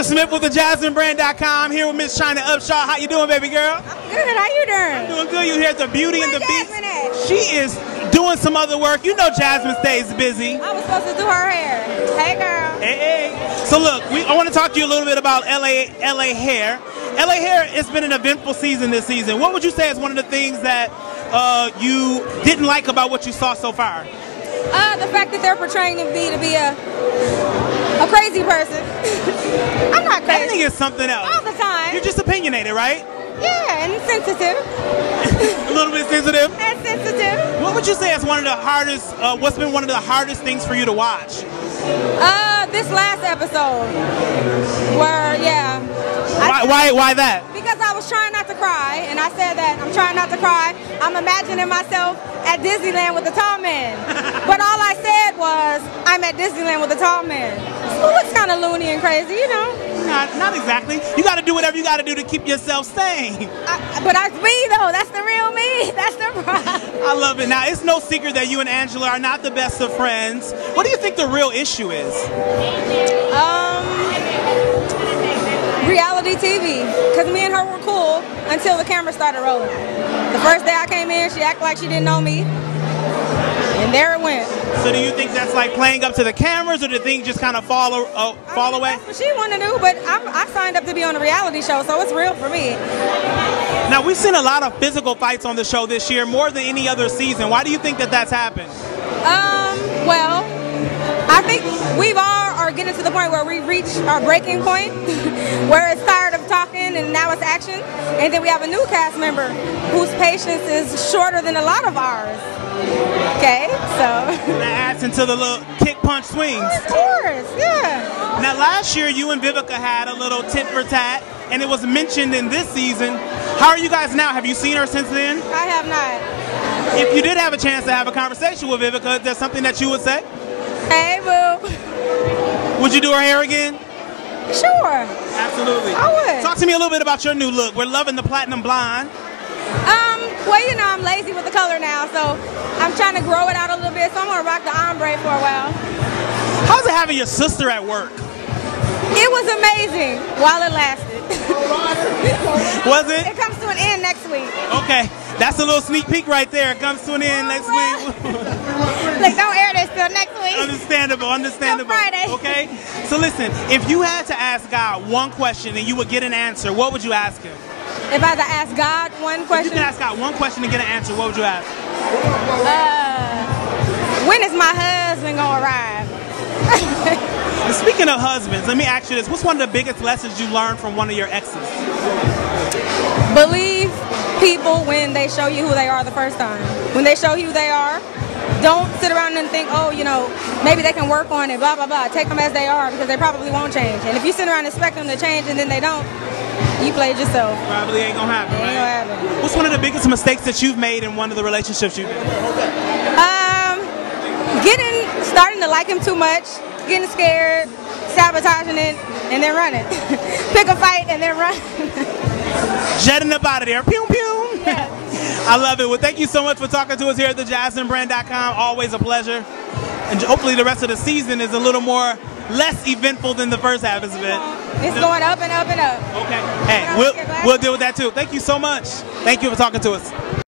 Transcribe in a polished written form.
Tasha Smith with the JasmineBrand.com here with Miss China Upshaw. How you doing, baby girl? I'm good. How you doing? I'm doing good. You here at the Beauty and the Beast? At? She is doing some other work. You know Jasmine stays busy. I was supposed to do her hair. Hey, girl. Hey. So look, I want to talk to you a little bit about LA hair. LA hair, it's been an eventful season this season. What would you say is one of the things that you didn't like about what you saw so far? The fact that they're portraying me to be a crazy person. I'm not crazy. I think it's something else. All the time. You're just opinionated, right? Yeah, and sensitive. A little bit sensitive? And sensitive. What would you say is one of the hardest, what's been one of the hardest things for you to watch? This last episode. Where, yeah. Why that? Because I was trying not to cry, and I said that I'm trying not to cry. I'm imagining myself at Disneyland with the tall man. But all I said was, I'm at Disneyland with the tall man. So it looks kind of loony and crazy, you know? Not exactly. You got to do whatever you got to do to keep yourself sane. But that's me, though. That's the real me. That's the problem. I love it. Now, it's no secret that you and Angela are not the best of friends. What do you think the real issue is? Reality TV. Because me and her were cool until the camera started rolling. The first day I came in, she acted like she didn't know me. And there it went. So do you think that's like playing up to the cameras, or do things just kind of fall away? That's what she wanted to do, but I signed up to be on a reality show, so it's real for me. Now, we've seen a lot of physical fights on the show this year, more than any other season. Why do you think that that's happened? Well, I think we all are getting to the point where we reach our breaking point, where it's tired of talking and now it's action. And then we have a new cast member whose patience is shorter than a lot of ours. Okay, so. That adds into the little kick, punch, swings. Of course, yeah. Now, last year, you and Vivica had a little tit for tat, and it was mentioned in this season. How are you guys now? Have you seen her since then? I have not. If you did have a chance to have a conversation with Vivica, is there something that you would say? Hey, boo. Would you do her hair again? Sure. Absolutely. I would. Talk to me a little bit about your new look. We're loving the platinum blonde. Well, you know, I'm lazy with the color now, so I'm trying to grow it out a little bit, so I'm going to rock the ombre for a while. How's it having your sister at work? It was amazing while it lasted. Was it? It comes to an end next week. Okay. That's a little sneak peek right there. It comes to an end next week. Like, don't air this till next week. Understandable. Till Friday. Okay? So listen, if you had to ask God one question and you would get an answer, what would you ask him? If I had to ask God one question? If you could ask God one question and get an answer, what would you ask? When is my husband going to arrive? Speaking of husbands, let me ask you this. What's one of the biggest lessons you learned from one of your exes? Believe people when they show you who they are the first time. When they show you who they are, don't sit around and think, oh, you know, maybe they can work on it, blah, blah, blah. Take them as they are, because they probably won't change. And if you sit around and expect them to change and then they don't, you played yourself. Probably ain't gonna happen, right? Ain't gonna happen. What's one of the biggest mistakes that you've made in one of the relationships you've been in? Starting to like him too much, getting scared, sabotaging it, and then running. Pick a fight and then run. Jetting up out of there. Pew, pew. Yes. I love it. Well, thank you so much for talking to us here at the JasmineBrand.com. Always a pleasure. And hopefully the rest of the season is a little more less eventful than the first half has been. It's going up and up and up. Okay. Hey, we'll deal with that too. Thank you so much. Thank you for talking to us.